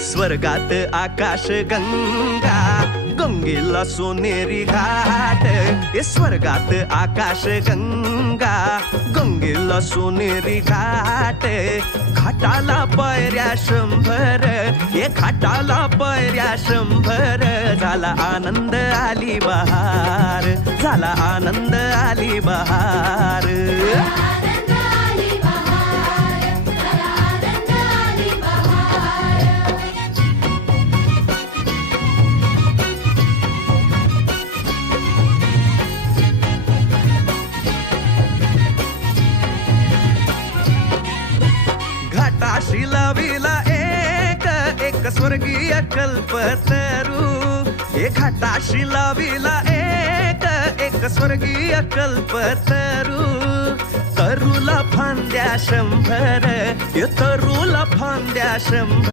स्वर्गात आकाश गंगा, गंगेला सोनेरी घाट. स्वर्गात आकाश गंगा, गंगेला सोनेरी घाट. घाटाला पायऱ्या 100, घाटाला पायऱ्या 100. झाला आनंद आली बहार, झाला आनंद आली बहार. घाटाशी लाविला एक स्वर्गीय कल्पतरू. घाटाशी लाविला एक स्वर्गीय कल्पतरू. तरूला फांद्या 100, तरूला फांद्या 100.